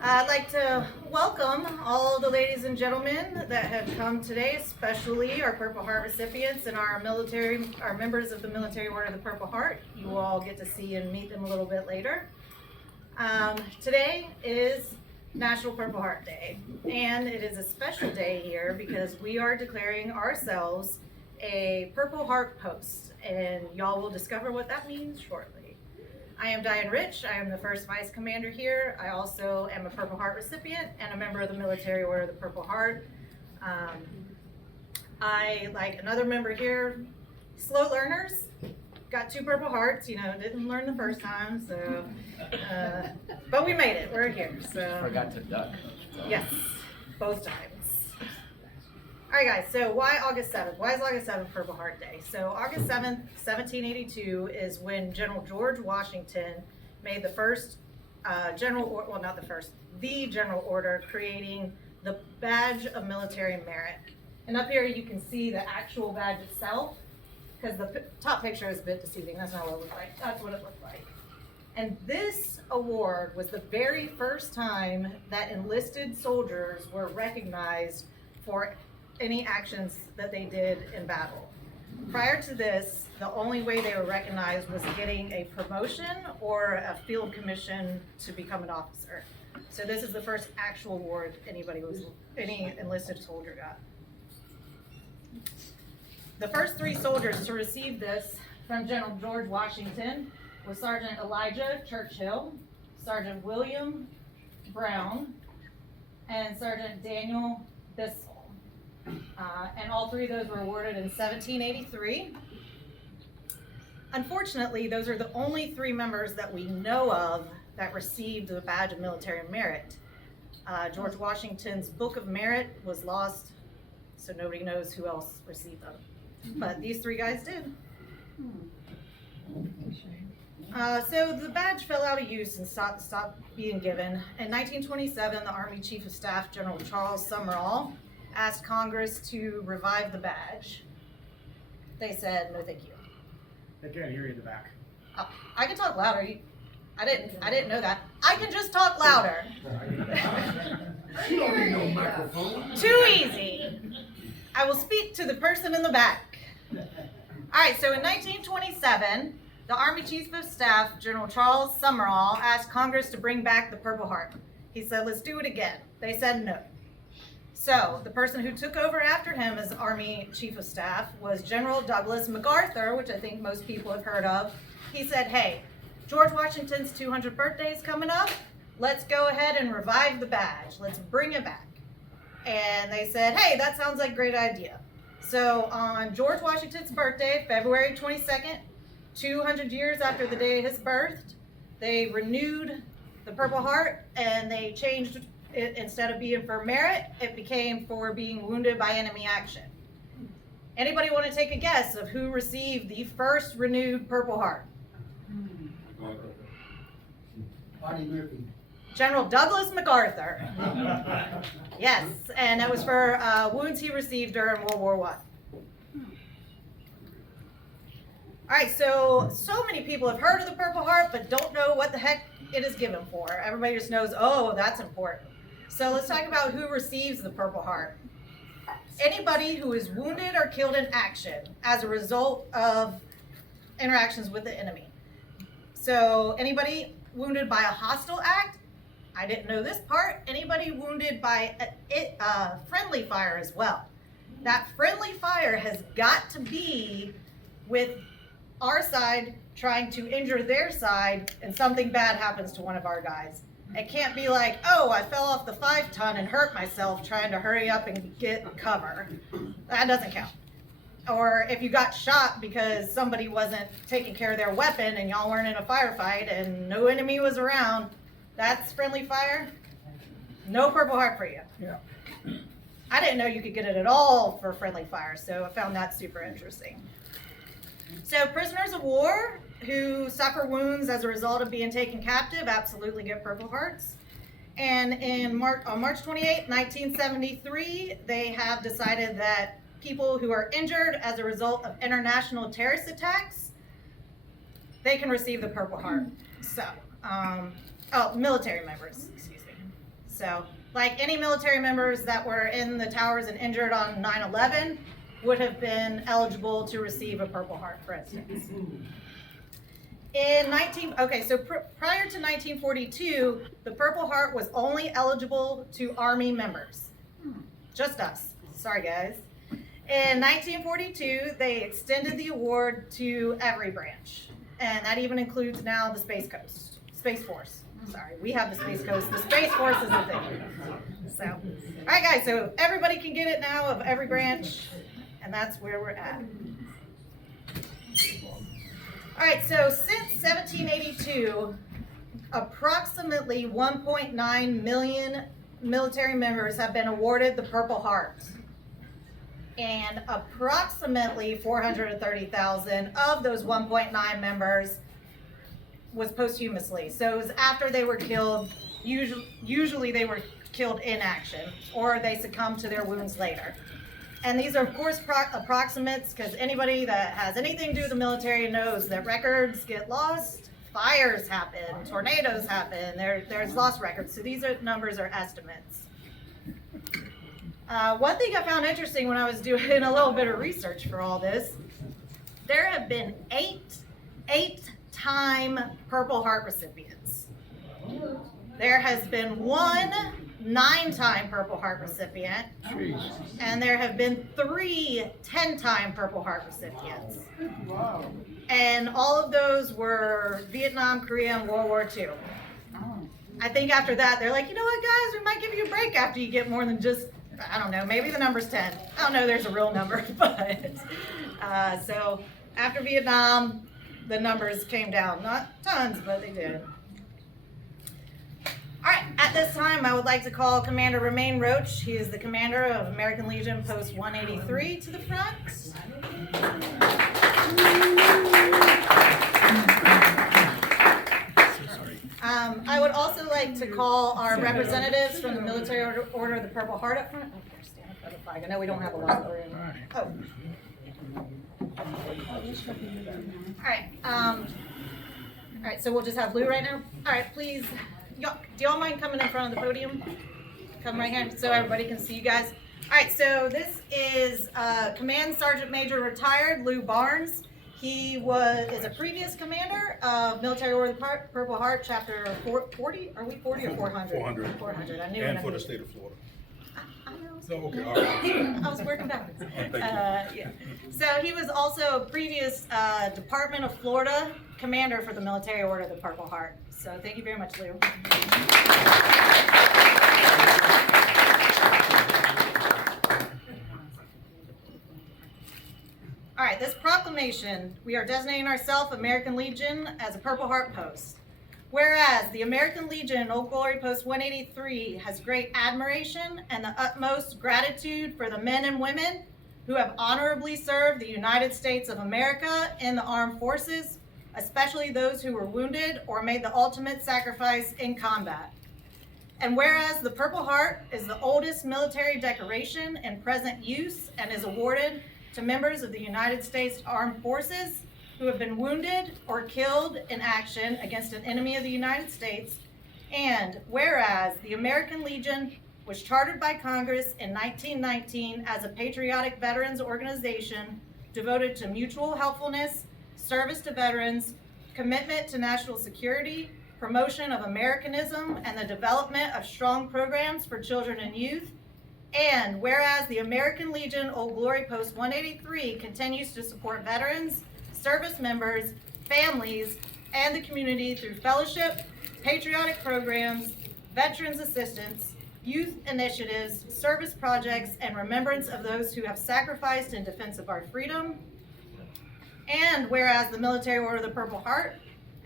I'd like to welcome all the ladies and gentlemen that have come today, especially our Purple Heart recipients and our members of the Military Order of the Purple Heart. You will all get to see and meet them a little bit later. Today is National Purple Heart Day, and it is a special day here because we are declaring ourselves a Purple Heart post, and y'all will discover what that means shortly. I am Diane Rich. I am the first vice commander here. I also am a Purple Heart recipient and a member of the Military Order of the Purple Heart. I, like another member here, slow learners, got 2 Purple Hearts, didn't learn the first time, so, but we made it, we're here, so. Forgot to duck. Yes, both times. All right, guys, so why August 7th? Why is August 7th Purple Heart Day? So August 7th, 1782 is when General George Washington made the first the general order creating the Badge of Military Merit. And up here you can see the actual badge itself, because the top picture is a bit deceiving. That's not what it looked like. That's what it looked like. And this award was the very first time that enlisted soldiers were recognized for any actions that they did in battle. Prior to this, the only way they were recognized was getting a promotion or a field commission to become an officer. So this is the first actual award any enlisted soldier got. The first 3 soldiers to receive this from General George Washington was Sergeant Elijah Churchill, Sergeant William Brown, and Sergeant Daniel Bissell. And all 3 of those were awarded in 1783. Unfortunately, those are the only 3 members that we know of that received the Badge of Military Merit. George Washington's Book of Merit was lost, so nobody knows who else received them. But these 3 guys did. So the badge fell out of use and stopped being given. In 1927, the Army Chief of Staff, General Charles Summerall, asked Congress to revive the badge. They said, no thank you. I can't hear you in the back. Oh, I can talk louder. I didn't know that. I can just talk louder. You don't need no microphone. Too easy. I will speak to the person in the back. All right, so in 1927, the Army Chief of Staff, General Charles Summerall, asked Congress to bring back the Purple Heart. He said, let's do it again. They said no. So the person who took over after him as Army Chief of Staff was General Douglas MacArthur, which I think most people have heard of. He said, hey, George Washington's 200th birthday is coming up. Let's go ahead and revive the badge. Let's bring it back. And they said, hey, that sounds like a great idea. So on George Washington's birthday, February 22nd, 200 years after the day of his birth, they renewed the Purple Heart and they changed it. Instead of being for merit, it became for being wounded by enemy action. Anybody want to take a guess of who received the first renewed Purple Heart? General Douglas MacArthur. Yes, and that was for wounds he received during World War I. All right, so many people have heard of the Purple Heart, but don't know what the heck it is given for. Everybody just knows, oh, that's important. So let's talk about who receives the Purple Heart. Anybody who is wounded or killed in action as a result of interactions with the enemy. So anybody wounded by a hostile act, I didn't know this part, anybody wounded by friendly fire as well. That friendly fire has got to be with our side trying to injure their side and something bad happens to one of our guys. It can't be like, oh, I fell off the 5-ton and hurt myself trying to hurry up and get cover. That doesn't count. Or if you got shot because somebody wasn't taking care of their weapon and y'all weren't in a firefight and no enemy was around, that's friendly fire. No Purple Heart for you. Yeah. I didn't know you could get it at all for friendly fire, so I found that super interesting. So prisoners of war who suffer wounds as a result of being taken captive absolutely get Purple Hearts. And on March 28, 1973, they have decided that people who are injured as a result of international terrorist attacks, they can receive the Purple Heart. So, military members, excuse me. So, like any military members that were in the towers and injured on 9/11 would have been eligible to receive a Purple Heart, for instance. Prior to 1942, the Purple Heart was only eligible to Army members. Just us. Sorry, guys. In 1942, they extended the award to every branch, and that even includes now the Space Force. Sorry, we have the Space Coast. The Space Force is a thing. So, all right, guys. So everybody can get it now of every branch, and that's where we're at. All right. So since 1782, approximately 1.9 million military members have been awarded the Purple Heart. And approximately 430,000 of those 1.9 members was posthumously. So it was after they were killed. Usually they were killed in action, or they succumbed to their wounds later. And these are, of course, approximates, because anybody that has anything to do with the military knows that records get lost, fires happen, tornadoes happen, there's lost records. So these numbers are estimates. One thing I found interesting when I was doing a little bit of research for all this, there have been eight-time Purple Heart recipients. There has been one 9-time Purple Heart recipient, and there have been 3 10-time Purple Heart recipients. Wow. And all of those were Vietnam, Korea, and World War II. I think after that, they're like, you know what, guys, we might give you a break after you get more than just, I don't know, maybe the number's 10. I don't know there's a real number, but so after Vietnam, the numbers came down. Not tons, but they did. All right, at this time, I would like to call Commander Romaine Roach. He is the commander of American Legion Post 183 to the front. I would also like to call our representatives from the Military Order of the Purple Heart up front. Oh, here, stand up for the flag. I know we don't have a lot of room. Oh. All right, so we'll just have Lou right now. All right, please, do y'all mind coming in front of the podium? Come right here so everybody can see you guys. All right, so this is Command Sergeant Major retired Lou Barnes. He is a previous commander of Military Order of the Purple Heart, Chapter 40. Are we 40 or 400? 400. 400. I knew. And for the state of Florida. I know. So, okay, all right. I was working backwards. Thank you. Yeah. So he was also a previous Department of Florida commander for the Military Order of the Purple Heart. So thank you very much, Lou. All right, this proclamation, we are designating ourselves American Legion as a Purple Heart post. Whereas the American Legion Old Glory Post 183 has great admiration and the utmost gratitude for the men and women who have honorably served the United States of America in the armed forces, especially those who were wounded or made the ultimate sacrifice in combat. And whereas the Purple Heart is the oldest military decoration in present use and is awarded to members of the United States Armed Forces who have been wounded or killed in action against an enemy of the United States, and whereas the American Legion was chartered by Congress in 1919 as a patriotic veterans organization devoted to mutual helpfulness, service to veterans, commitment to national security, promotion of Americanism, and the development of strong programs for children and youth. And whereas the American Legion Old Glory Post 183 continues to support veterans, service members, families, and the community through fellowship, patriotic programs, veterans assistance, youth initiatives, service projects, and remembrance of those who have sacrificed in defense of our freedom. And whereas the Military Order of the Purple Heart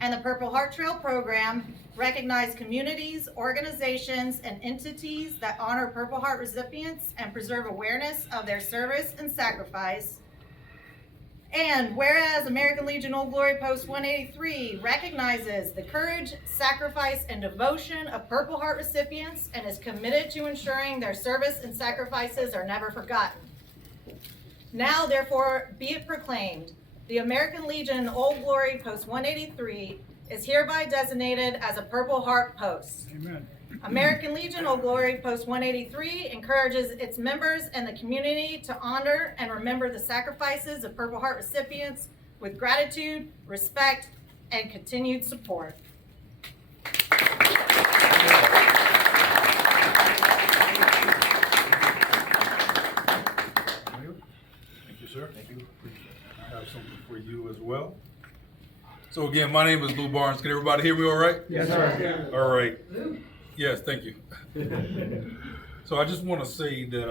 and the Purple Heart Trail program recognize communities, organizations, and entities that honor Purple Heart recipients and preserve awareness of their service and sacrifice. And whereas American Legion Old Glory Post 183 recognizes the courage, sacrifice, and devotion of Purple Heart recipients and is committed to ensuring their service and sacrifices are never forgotten. Now, therefore, be it proclaimed, the American Legion Old Glory Post 183 is hereby designated as a Purple Heart post. Amen. American Legion, Old Glory, Post 183, encourages its members and the community to honor and remember the sacrifices of Purple Heart recipients with gratitude, respect, and continued support. Thank you, sir. Thank you. I have something for you as well. So again, my name is Lou Barnes. Can everybody hear me all right? Yes, sir. All right. Yes, thank you. So I just want to say that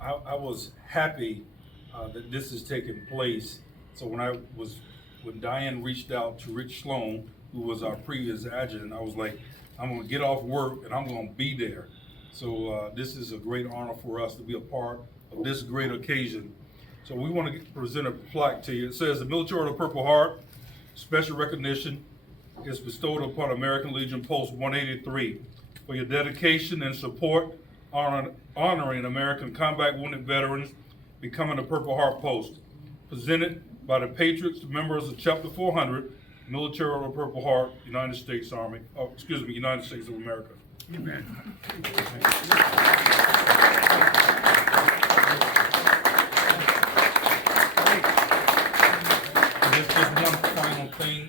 I was happy that this is taking place. So when Diane reached out to Rich Sloan, who was our previous adjutant, I was like, I'm going to get off work and I'm going to be there. So this is a great honor for us to be a part of this great occasion. So we want to present a plaque to you. It says the Military Order of Purple Heart special recognition is bestowed upon American Legion Post 183 for your dedication and support honoring American combat wounded veterans becoming a Purple Heart Post. Presented by the Patriots, members of Chapter 400, Military Order of Purple Heart, United States Army, United States of America. Amen. Just one final thing.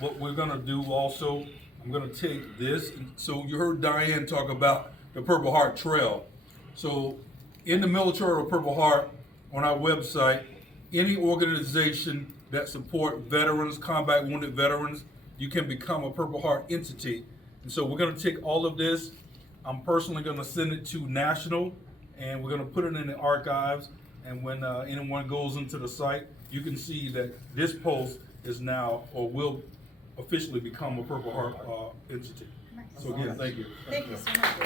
What we're gonna do also, I'm gonna take this. So you heard Diane talk about the Purple Heart Trail. So in the Military Order of Purple Heart on our website, any organization that support veterans, combat wounded veterans, you can become a Purple Heart entity. And so we're gonna take all of this. I'm personally gonna send it to National, and we're gonna put it in the archives. And when anyone goes into the site, you can see that this post is now, or will officially become a Purple Heart entity. So again, thank you. Thank you so much.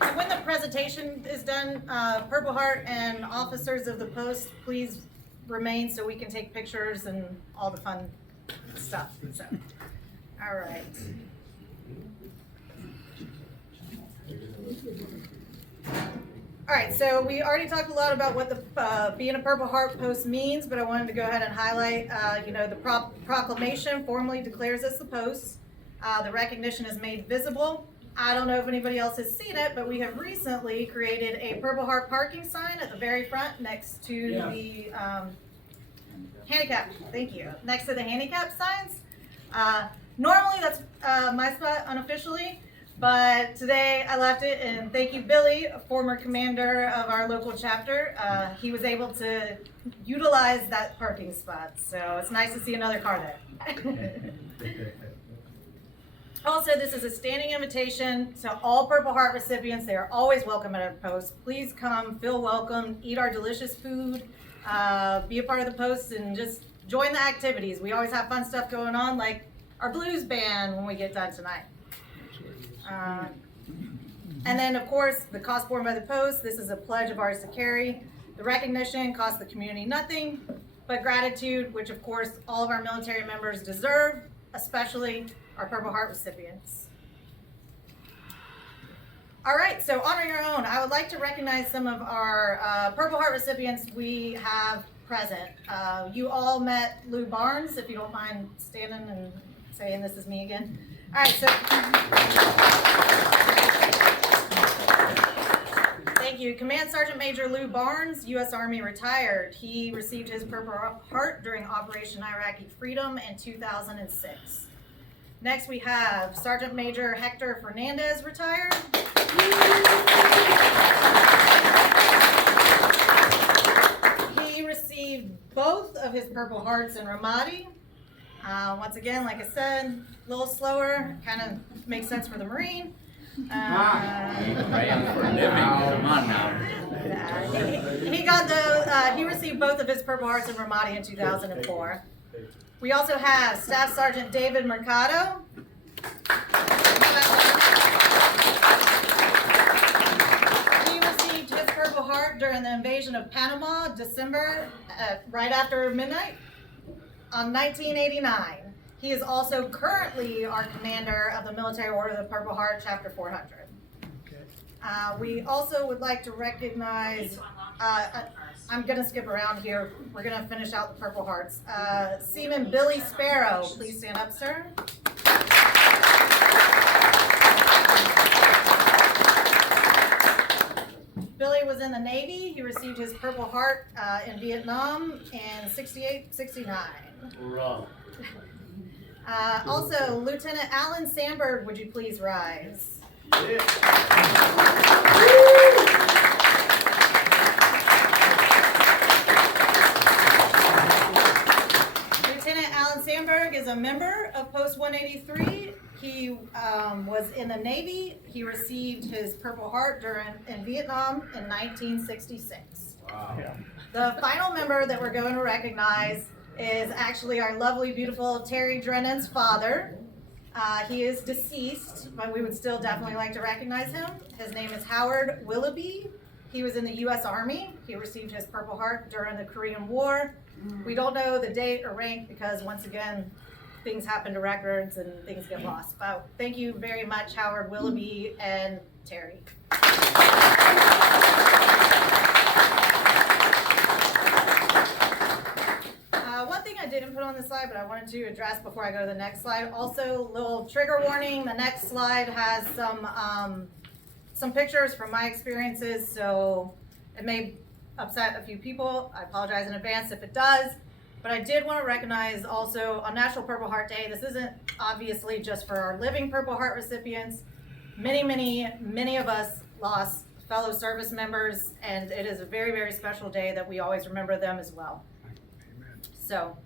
And when the presentation is done, Purple Heart and officers of the post, please remain so we can take pictures and all the fun stuff. So, all right. All right, so we already talked a lot about what the being a Purple Heart post means, but I wanted to go ahead and highlight, the proclamation formally declares us the post. The recognition is made visible. I don't know if anybody else has seen it, but we have recently created a Purple Heart parking sign at the very front next to the handicap. Thank you. Next to the handicap signs. Normally that's my spot unofficially. But today I left it, and thank you, Billy, a former commander of our local chapter. He was able to utilize that parking spot, so it's nice to see another car there. Also, this is a standing invitation to all Purple Heart recipients. They are always welcome at our post. Please come, feel welcome, eat our delicious food, be a part of the post, and just join the activities. We always have fun stuff going on, like our blues band when we get done tonight. And then, of course, the cost borne by the post. This is a pledge of ours to carry. The recognition costs the community nothing but gratitude, which, of course, all of our military members deserve, especially our Purple Heart recipients. All right, so honor your own. I would like to recognize some of our Purple Heart recipients we have present. You all met Lou Barnes, if you don't mind standing and saying this is me again. All right, so thank you. Command Sergeant Major Lou Barnes, U.S. Army retired. He received his Purple Heart during Operation Iraqi Freedom in 2006. Next, we have Sergeant Major Hector Fernandez, retired. He received both of his Purple Hearts in Ramadi. Once again, like I said, a little slower, kind of makes sense for the Marine. He received both of his Purple Hearts in Ramadi in 2004. We also have Staff Sergeant David Mercado. He received his Purple Heart during the invasion of Panama, December, right after midnight. On 1989. He is also currently our commander of the Military Order of the Purple Heart, Chapter 400. We also would like to recognize I'm gonna skip around here. We're gonna finish out the Purple Hearts. Seaman Billy Sparrow, please stand up, sir. Billy was in the Navy. He received his Purple Heart in Vietnam in 68, 69. Hurrah. Also, Lieutenant Alan Sandberg, would you please rise? Lieutenant Alan Sandberg is a member of Post 183. He was in the Navy. He received his Purple Heart in Vietnam in 1966. Wow. The final member that we're going to recognize is actually our lovely, beautiful Terry Drennan's father. He is deceased, but we would still definitely like to recognize him. His name is Howard Willoughby. He was in the U.S. Army. He received his Purple Heart during the Korean War. We don't know the date or rank because, once again, things happen to records and things get lost. But thank you very much, Howard Willoughby and Terry. One thing I didn't put on the slide, but I wanted to address before I go to the next slide. Also, little trigger warning. The next slide has some pictures from my experiences, so it may upset a few people. I apologize in advance if it does. But I did want to recognize also on National Purple Heart Day, this isn't obviously just for our living Purple Heart recipients. Many of us lost fellow service members, and it is a very, very special day that we always remember them as well. So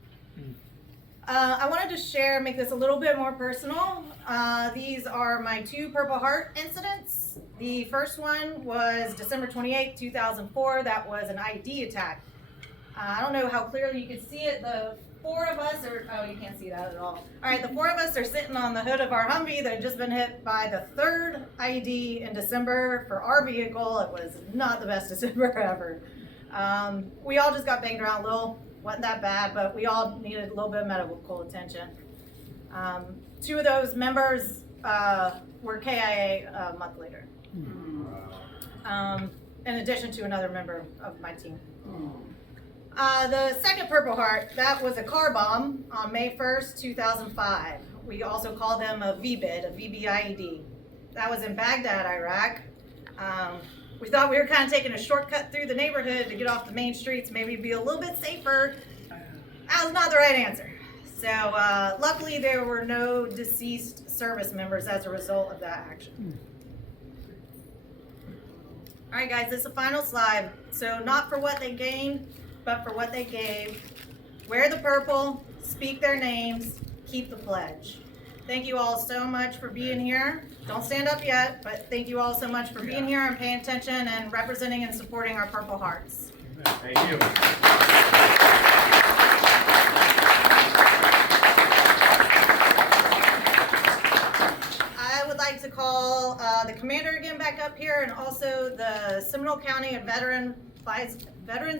I wanted to make this a little bit more personal. These are my 2 Purple Heart incidents. The first one was December 28, 2004. That was an ID attack. I don't know how clearly you can see it. The 4 of us are, oh, you can't see that at all. All right, the 4 of us are sitting on the hood of our Humvee that had just been hit by the 3rd ID in December. For our vehicle, it was not the best December ever. We all just got banged around a little. Wasn't that bad, but we all needed a little bit of medical attention. 2 of those members were KIA a month later, in addition to another member of my team. The second Purple Heart, that was a car bomb on May 1st, 2005. We also call them a VBIED, a VBIED. That was in Baghdad, Iraq. We thought we were kind of taking a shortcut through the neighborhood to get off the main streets, maybe be a little bit safer. That was not the right answer. So luckily there were no deceased service members as a result of that action. All right, guys, this is the final slide. So not for what they gained, but for what they gave. Wear the purple, speak their names, keep the pledge. Thank you all so much for being here. Don't stand up yet, but thank you all so much for being here and paying attention and representing and supporting our Purple Hearts. Thank you. I would like to call the commander again back up here, and also the Seminole County Veterans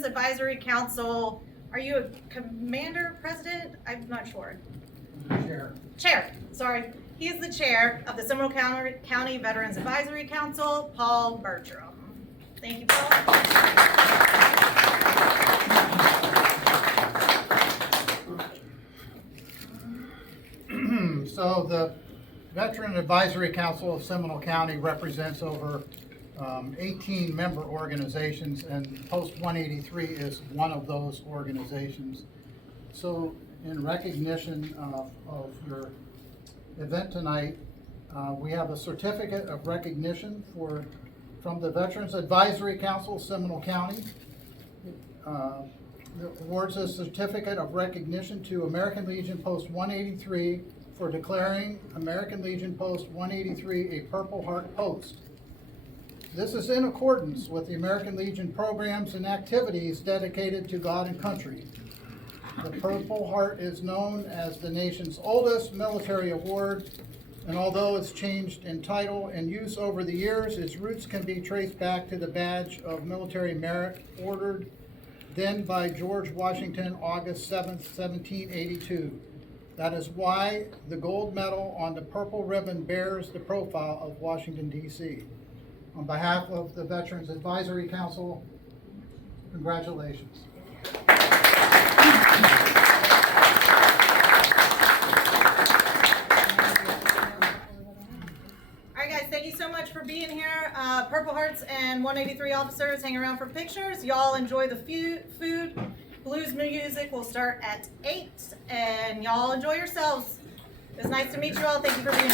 Advisory Council. Are you a commander, president? I'm not sure. Chair, sorry. He's the chair of the Seminole County Veterans Advisory Council, Paul Bertram. Thank you, Paul. So the Veteran Advisory Council of Seminole County represents over 18 member organizations, and Post 183 is one of those organizations. So in recognition of your event tonight, we have a certificate of recognition from the Veterans Advisory Council, Seminole County. It awards a certificate of recognition to American Legion Post 183 for declaring American Legion Post 183 a Purple Heart post. This is in accordance with the American Legion programs and activities dedicated to God and country. The Purple Heart is known as the nation's oldest military award, and although it's changed in title and use over the years, its roots can be traced back to the badge of military merit ordered then by George Washington, August 7th, 1782. That is why the gold medal on the purple ribbon bears the profile of Washington, D.C. On behalf of the Veterans Advisory Council, Congratulations. All right, guys, thank you so much for being here. Purple Hearts and 183 officers hang around for pictures. Y'all enjoy the food. Blues music will start at 8, and y'all enjoy yourselves. It was nice to meet you all. Thank you for being